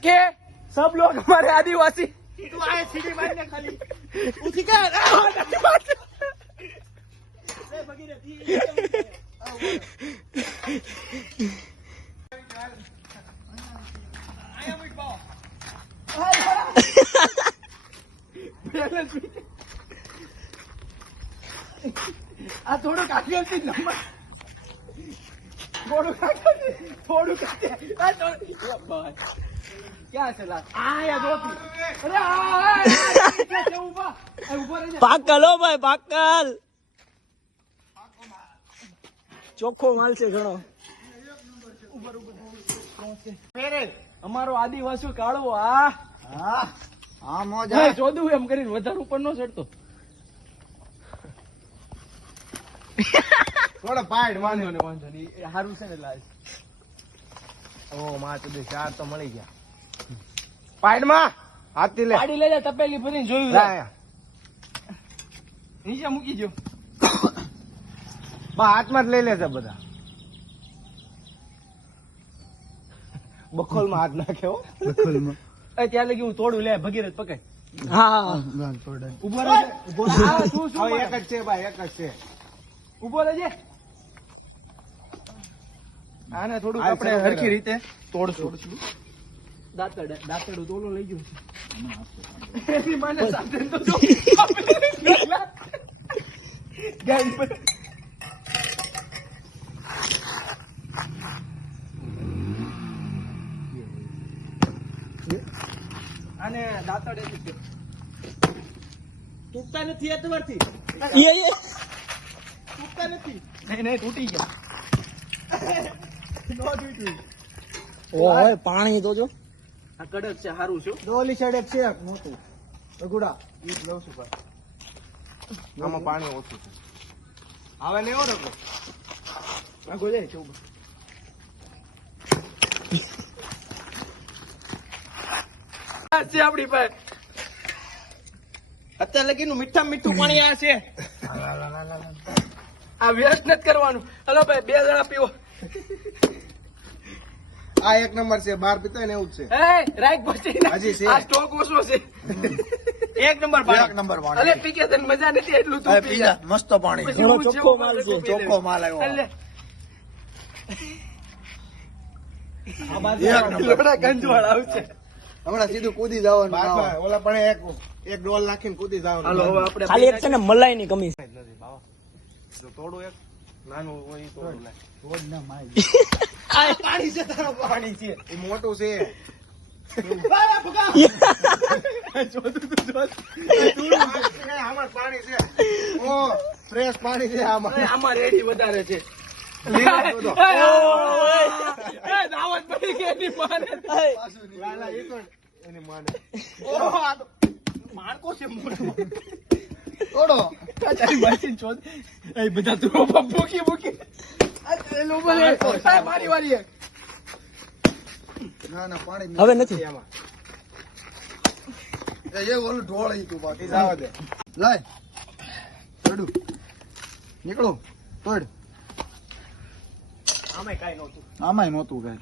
रखे सब लोग हमारे आदिवासी। तू आए सीढ़ी मारने खाली उसी का આ થોડું કાઢી હતી નંબર થોડું કાઢે થોડું કાઢે આ થોડું ક્યાં છે લાલ આયા જોતી અરે આ ઉભા પાકલ હો ભાઈ પાકલ ચોખ્ખો માલ છે ઘણો ફેરે અમારો આદિવાસી કાળવો આ હા હા મોજા ચોદું એમ કરીને વધારે ઉપર નો ચડતો થોડો પાડ વાંધો ને વાંધો નહીં સારું છે ને લાલ ઓ માં તો ચાર તો મળી ગયા પાડમાં હાથી લે પાડી લેજે તપેલી ભરીને જોયું લાયા નીચે મૂકી દો બા હાથમાં જ લઈ લેશે બધા બખોલમાં હાથ નાખ્યો બખોલમાં ત્યાં લગી હું તોડું લે ભગીરથ પકડ હા ઉભો રહેજે ઉભો રહે. આ શું શું હવે એક જ છે ભાઈ એક જ છે ઉભો રહેજે આને થોડું આ આપણે શરૂ હરખી કરો. રીતે તોડશું દાંતડું તોલો લઈ ગયું છે એની માને સાથે તો જો ગાડી પર આને દાંતડેથી છે તૂટતા નથી એતવારથી તૂટતા નથી નહીં તૂટી ગયા નો તૂટ્યું ઓય પાણી તો જો આ કડક છે સારું છે ડોલી સાઈડ એક છે મોટું અગુડા ઈ જ લઉં છું ભાઈ આમાં પાણી ઓછું છે હવે ને એવો રખો આ ગોજે છે ઉભો આ છે આપણી પાસે અત્યારે લગીનું મીઠું પાણી આ છે આ વેસ્ટ નથી કરવાનું હલો ભાઈ 2 જણા પીવો આ એક નંબર છે બાર પીતો ને એવું જ છે એ રાઈટ પછી હજી છે. આ સ્ટોક ઓછો છે એક નંબર પાણી એક નંબર પાણી. અલે પી કે તને મજા નથી એટલું તું પી જા મસ્ત પાણી પછી ઘણો હું ચોખ્ખો જેવું માલ માલ છે, પી લેવું. ચોખ્ખો માલ આવ્યો. અલે. આ બાજુ એક નંબર ગંજવાળ આવશે હમણાં સીધું કૂદી જવાનું ઓલા પણ એક ડોલ નાખીને કૂદી જવાનું હાલો હવે આપણે ખાલી એક છે ને મલાઈ ની કમી છે. નથી બાવા જો થોડું એક નાનું હોય ઈ થોડું લાય રોજ ના માય આ પાણી છે તારો પાણી છે એ મોટું છે આમાં પાણી છે ઓ ફ્રેશ પાણી છે આમાં આમાં રેડી વધારે છે લીલા બધો. દાવત પડી ગઈ એની માને. લાલા એ તો એની માને ઓહો, આ તો માણકો છે મોટો. તોડો આ તારી મશીન ચોદ. એ બધા તું મૂકી મૂકી. આ પેલું બોલે. આ મારી વારી છે. ના ના પાણી હવે નથી. આમાં એ ઓલું ઢોળ ઈ તું બાકી જાવા દે લાય તોડું નીકળો તોડ આમાંય કાંઈ નહોતું. આમાંય નહોતું કઈ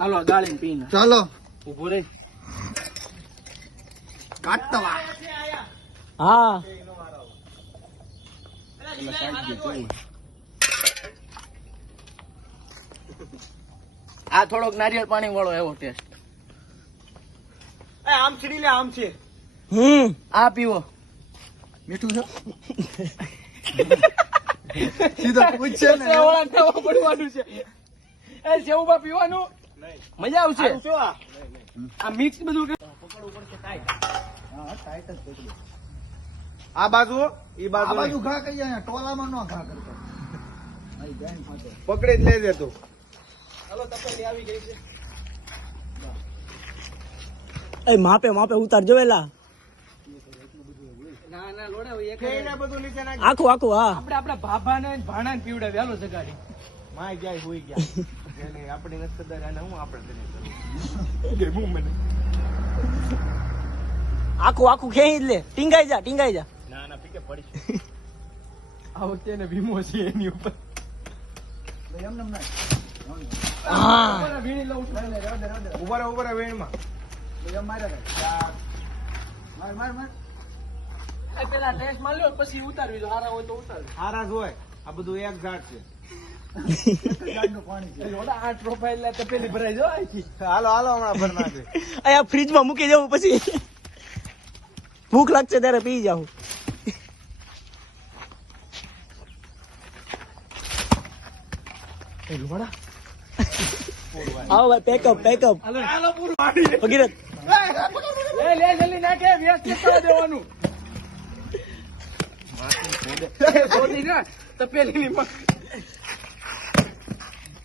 હાલો ગાળીને પીને ચાલો ઊભો રહી. કાટવા હા આ થોડોક નારિયેળ પાણી વાળો એવો ટેસ્ટ. આમ છીડી લે આમ છે. આ પીવો. મીઠું છે સીધો પૂછશે ને સેવડા નવો પડવાનું છે. એ સેવમાં પીવાનું મજા આવશે. આ મિક્સ બધું પકડવું પડશે ટાઈટ. હા ટાઈટ જ પકડો આ બાજુ ઈ બાજુ આ બાજુ ઘા કઈ જાય ટોલામાં નો ઘા કરતો પકડી જ લેજે તું હાલો તપેલી આવી ગઈ છે. એ માપે માપે ઉતાર જોવેલા ના ના લોડે એક એને બધું નીચે નાખ આખું આખું હા આપણે આપણા ભાભાને ને ભાણાને પીવડાવે. હાલો જગાડી. માય જાય હોઈ ગયા એટલે આપણી નથી કદર અને હું આપણે કરી કરું મને આખું આખું ખેંચી જ લે. ટીંગાઈ જા ના ના પીકે પડી. આ વખતે એને વીમો છે એની ઉપર. એમ નાખ ઉભા વીણી લઉં છું. ઉભા રહે વેણમાં. આ પેલા ટેસ્ટ માં લ્યો પછી ઉતારવી દો. હારા હોય તો ઉતારવી. હારા જ હોય. આ બધું એક ઝાડ છે. ઓલા 8 પ્રોફાઇલ લે તો પેલી ભરાઈ જો આખી. હાલો હમણાં ભર નાખે. અહીંયા ફ્રીજમાં મૂકી જવું પછી ભૂખ લાગશે ત્યારે પી જાઉં. આવો ભાઈ પેકઅપ હાલો પૂરું પાડી. ભગીરથ લે જલ્દી નાખે વ્યસ્ત કરવા દેવાનું. છોડી ના તો પેલી ની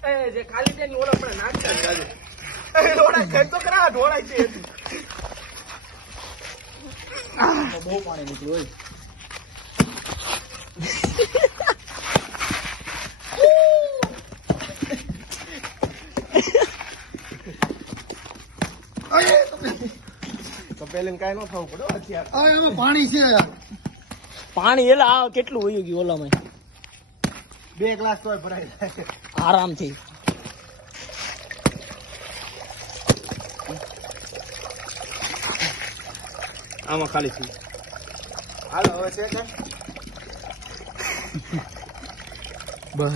એ જે ખાલી છે ને ઓલા આપણે નાખતા જ આજે. ઢોળાય છે તો કરા ઢોળાય છે. બહુ પાણી નીકળ્યું હોય. તો પેલી કાંઈ ન થવું પડે અત્યારે. પાણી છે. પાણી એટલે આ કેટલું વયું ગયું ઓલામાં 2 ગ્લાસ તોય ભરાઈ જાય. આરામથી. આમાં ખાલી છે. હાલો હવે છે બસ